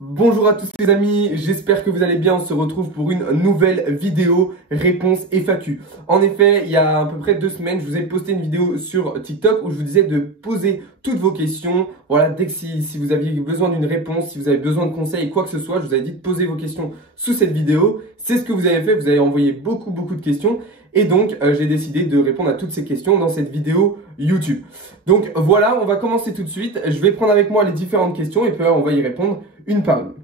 Bonjour à tous les amis, j'espère que vous allez bien. On se retrouve pour une nouvelle vidéo réponse FAQ. En effet, il y a à peu près 2 semaines, je vous ai posté une vidéo sur TikTok où je vous disais de poser toutes vos questions. Voilà, dès que si vous aviez besoin d'une réponse, si vous avez besoin de conseils, quoi que ce soit, je vous avais dit de poser vos questions sous cette vidéo. C'est ce que vous avez fait, vous avez envoyé beaucoup de questions. Et donc, j'ai décidé de répondre à toutes ces questions dans cette vidéo YouTube. Donc voilà, on va commencer tout de suite. Je vais prendre avec moi les différentes questions et puis on va y répondre une par une.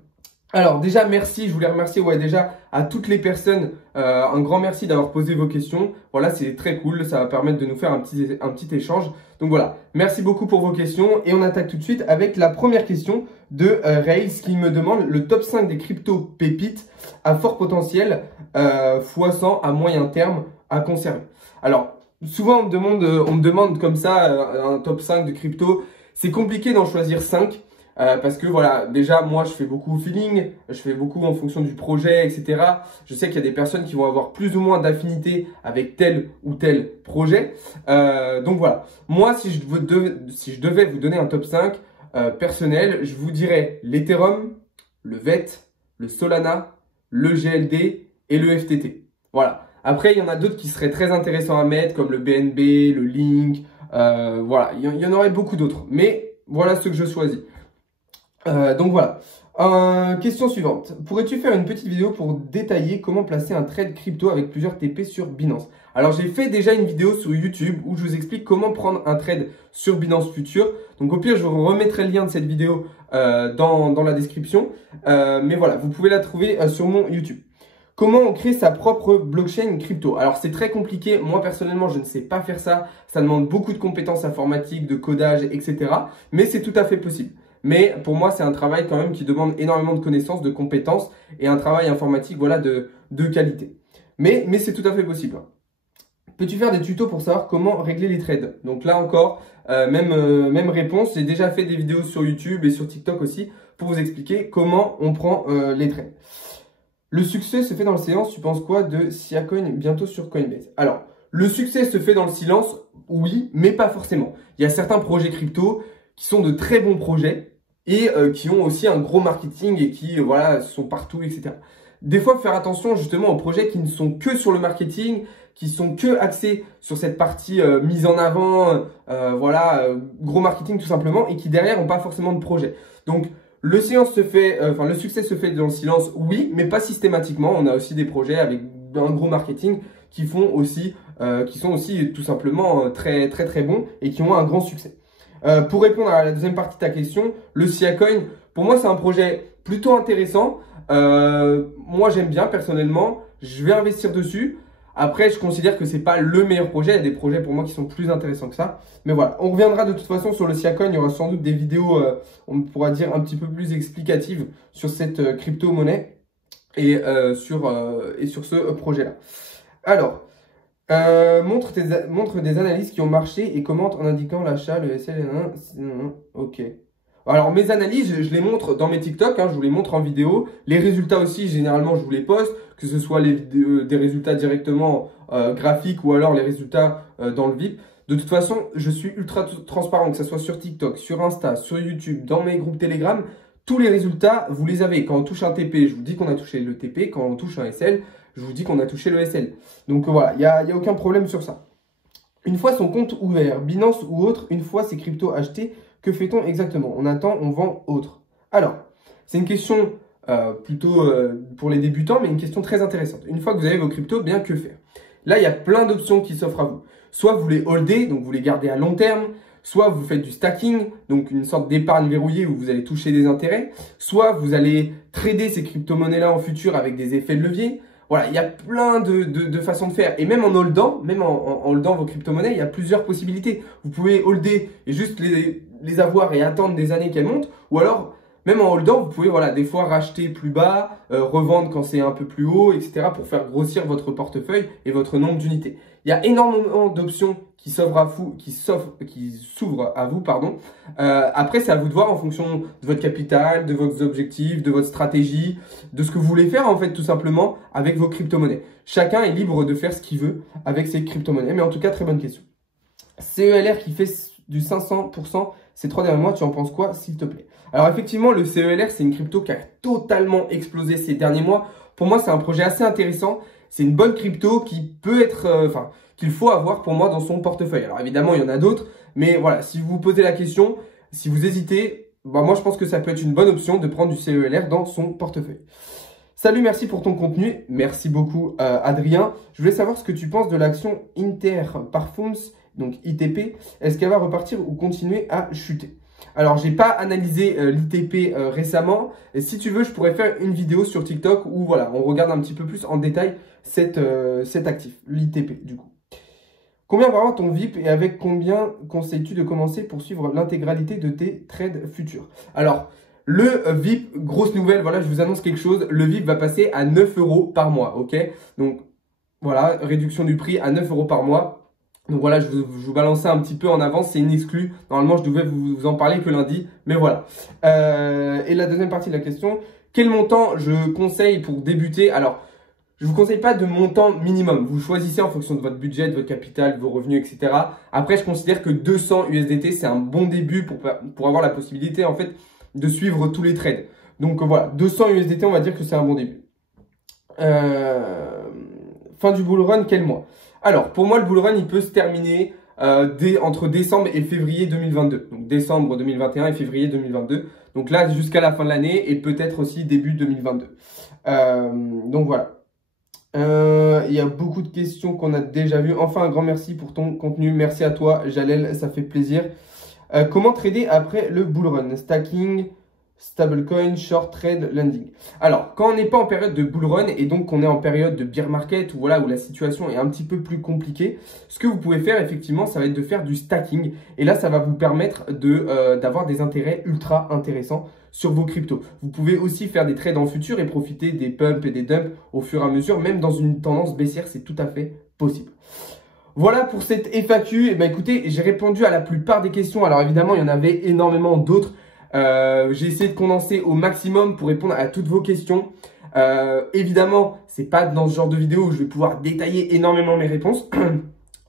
Alors déjà, merci, je voulais remercier déjà à toutes les personnes, un grand merci d'avoir posé vos questions. Voilà, c'est très cool, ça va permettre de nous faire un petit échange. Donc voilà, merci beaucoup pour vos questions et on attaque tout de suite avec la première question de Rails qui me demande le top 5 des crypto pépites à fort potentiel x100 à moyen terme à conserver. Alors, souvent on me demande comme ça un top 5 de crypto. C'est compliqué d'en choisir 5. Parce que voilà, déjà moi je fais beaucoup au feeling, je fais beaucoup en fonction du projet, etc. Je sais qu'il y a des personnes qui vont avoir plus ou moins d'affinité avec tel ou tel projet. Donc voilà, moi si je devais vous donner un top 5 personnel, je vous dirais l'Ethereum, le VET, le Solana, le GLD et le FTT. Voilà. Après, il y en a d'autres qui seraient très intéressants à mettre, comme le BNB, le Link. Voilà, il y en aurait beaucoup d'autres. Mais voilà ceux que je choisis. Donc voilà. Question suivante. Pourrais-tu faire une petite vidéo pour détailler comment placer un trade crypto avec plusieurs TP sur Binance? Alors j'ai fait déjà une vidéo sur YouTube où je vous explique comment prendre un trade sur Binance Future. Donc au pire, je vous remettrai le lien de cette vidéo dans la description. Mais voilà, vous pouvez la trouver sur mon YouTube. Comment on crée sa propre blockchain crypto? Alors c'est très compliqué, moi personnellement je ne sais pas faire ça, ça demande beaucoup de compétences informatiques, de codage, etc. Mais c'est tout à fait possible. Mais pour moi c'est un travail quand même qui demande énormément de connaissances, de compétences et un travail informatique voilà, de qualité. Mais c'est tout à fait possible. Peux-tu faire des tutos pour savoir comment régler les trades? Donc là encore, même réponse, j'ai déjà fait des vidéos sur YouTube et sur TikTok aussi pour vous expliquer comment on prend les trades. Le succès se fait dans le silence, tu penses quoi de Siacoin bientôt sur Coinbase? Alors, le succès se fait dans le silence, oui, mais pas forcément. Il y a certains projets crypto qui sont de très bons projets et qui ont aussi un gros marketing et qui voilà, sont partout, etc. Des fois, faire attention justement aux projets qui ne sont que sur le marketing, qui sont que axés sur cette partie mise en avant, voilà, gros marketing tout simplement, et qui derrière n'ont pas forcément de projet. Donc, le succès se fait dans le silence, oui, mais pas systématiquement. On a aussi des projets avec un gros marketing qui sont aussi tout simplement très bons et qui ont un grand succès. Pour répondre à la deuxième partie de ta question, le Siacoin, pour moi c'est un projet plutôt intéressant. Moi j'aime bien personnellement, je vais investir dessus. Après, je considère que c'est pas le meilleur projet. Il y a des projets pour moi qui sont plus intéressants que ça. Mais voilà, on reviendra de toute façon sur le Siacoin. Il y aura sans doute des vidéos, on pourra dire, un petit peu plus explicatives sur cette crypto-monnaie et sur ce projet-là. Alors, montre des analyses qui ont marché et commente en indiquant l'achat, le SL, ok. Alors mes analyses, je les montre dans mes TikTok, je vous les montre en vidéo. Les résultats aussi, généralement, je vous les poste, que ce soit des résultats directement graphiques ou alors les résultats dans le VIP. De toute façon, je suis ultra transparent, que ce soit sur TikTok, sur Insta, sur YouTube, dans mes groupes Telegram. Tous les résultats, vous les avez. Quand on touche un TP, je vous dis qu'on a touché le TP. Quand on touche un SL, je vous dis qu'on a touché le SL. Donc voilà, il n'y a aucun problème sur ça. Une fois son compte ouvert, Binance ou autre, une fois ses cryptos achetés, que fait-on exactement? On attend, on vend, autre. Alors, c'est une question plutôt pour les débutants, mais une question très intéressante. Une fois que vous avez vos cryptos, bien que faire? Là, il y a plein d'options qui s'offrent à vous. Soit vous les holdez, donc vous les gardez à long terme. Soit vous faites du stacking, donc une sorte d'épargne verrouillée où vous allez toucher des intérêts. Soit vous allez trader ces crypto-monnaies-là en futur avec des effets de levier. Voilà, il y a plein de façons de faire. Et même en holdant, vos crypto-monnaies, il y a plusieurs possibilités. Vous pouvez holder et juste les avoir et attendre des années qu'elles montent. Ou alors, même en holdant, vous pouvez voilà, des fois racheter plus bas, revendre quand c'est un peu plus haut, etc. pour faire grossir votre portefeuille et votre nombre d'unités. Il y a énormément d'options qui s'ouvrent à vous, pardon. Après, c'est à vous de voir en fonction de votre capital, de vos objectifs, de votre stratégie, de ce que vous voulez faire en fait tout simplement avec vos crypto-monnaies. Chacun est libre de faire ce qu'il veut avec ses crypto-monnaies, mais en tout cas, très bonne question. CELR qui fait du 500% ces 3 derniers mois, tu en penses quoi, s'il te plaît? Alors effectivement, le CELR, c'est une crypto qui a totalement explosé ces derniers mois. Pour moi, c'est un projet assez intéressant. C'est une bonne crypto qui peut être, qu'il faut avoir pour moi dans son portefeuille. Alors évidemment, il y en a d'autres, mais voilà, si vous vous posez la question, si vous hésitez, bah moi je pense que ça peut être une bonne option de prendre du CELR dans son portefeuille. Salut, merci pour ton contenu. Merci beaucoup, Adrien. Je voulais savoir ce que tu penses de l'action Interparfums, donc ITP. Est-ce qu'elle va repartir ou continuer à chuter? Alors, j'ai pas analysé l'ITP récemment. Et si tu veux, je pourrais faire une vidéo sur TikTok où voilà, on regarde un petit peu plus en détail cet actif, l'ITP du coup. Combien va avoir ton VIP et avec combien conseilles-tu de commencer pour suivre l'intégralité de tes trades futurs? Alors, le VIP, grosse nouvelle, voilà, je vous annonce quelque chose. Le VIP va passer à 9 € par mois, ok? Donc, voilà, réduction du prix à 9 € par mois. Donc voilà, je vous balançais un petit peu en avance, c'est une exclue. Normalement, je devais vous en parler que lundi, mais voilà. Et la deuxième partie de la question, quel montant je conseille pour débuter? Alors, je vous conseille pas de montant minimum. Vous choisissez en fonction de votre budget, de votre capital, de vos revenus, etc. Après, je considère que 200 USDT, c'est un bon début pour avoir la possibilité, en fait, de suivre tous les trades. Donc voilà, 200 USDT, on va dire que c'est un bon début. Fin du bull run, quel mois? Alors, pour moi, le bull run, il peut se terminer entre décembre et février 2022. Donc, décembre 2021 et février 2022. Donc là, jusqu'à la fin de l'année et peut-être aussi début 2022. Donc voilà. Il y a beaucoup de questions qu'on a déjà vues. Enfin, un grand merci pour ton contenu. Merci à toi, Jalel, ça fait plaisir. Comment trader après le bull run? Stacking, stablecoin, short trade, lending. Alors, quand on n'est pas en période de bull run et donc qu'on est en période de bear market ou voilà, où la situation est un petit peu plus compliquée, ce que vous pouvez faire effectivement, ça va être de faire du stacking. Et là, ça va vous permettre d'avoir des intérêts ultra intéressants sur vos cryptos. Vous pouvez aussi faire des trades en futur et profiter des pumps et des dumps au fur et à mesure, même dans une tendance baissière, c'est tout à fait possible. Voilà pour cette FAQ. Et ben écoutez, j'ai répondu à la plupart des questions. Alors évidemment, il y en avait énormément d'autres. J'ai essayé de condenser au maximum pour répondre à toutes vos questions. Évidemment, c'est pas dans ce genre de vidéo où je vais pouvoir détailler énormément mes réponses.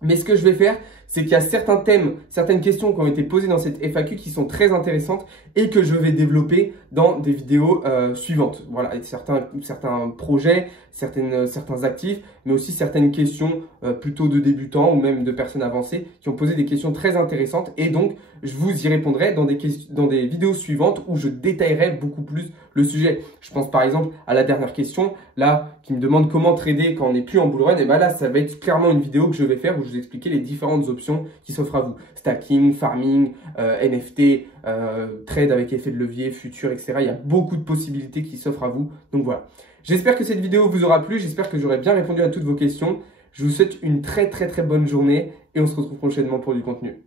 Mais ce que je vais faire, c'est qu'il y a certains thèmes, certaines questions qui ont été posées dans cette FAQ qui sont très intéressantes et que je vais développer dans des vidéos suivantes. Voilà, et certains projets, certains actifs, mais aussi certaines questions plutôt de débutants ou même de personnes avancées qui ont posé des questions très intéressantes. Et donc, je vous y répondrai dans des vidéos suivantes où je détaillerai beaucoup plus le sujet. Je pense par exemple à la dernière question, là, qui me demande comment trader quand on n'est plus en bull run. Et bien là, ça va être clairement une vidéo que je vais faire où je vous expliquer les différentes options qui s'offrent à vous. Stacking, farming, NFT, trade avec effet de levier, futur, etc. Il y a beaucoup de possibilités qui s'offrent à vous. Donc voilà. J'espère que cette vidéo vous aura plu. J'espère que j'aurai bien répondu à toutes vos questions. Je vous souhaite une très bonne journée et on se retrouve prochainement pour du contenu.